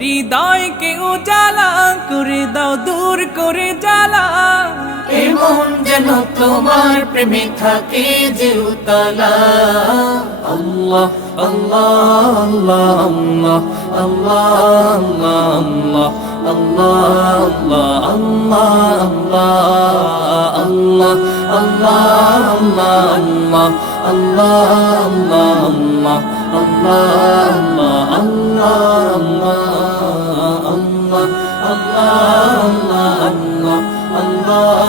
হৃদয়কে উজালা করে দাও, দূর করে জ্বালা। এমন যেন তোমার প্রেমে থাকে যে উতলা। আল্লাহ আল্লাহ আল্লাহ আল্লাহ আল্লাহ আল্লাহ আল্লাহ আল্লাহ আল্লাহ আল্লাহ আল্লাহ আল্লাহ আল্লাহ আল্লাহ আল্লাহ আল্লাহ আল্লাহ আল্লাহ আল্লাহ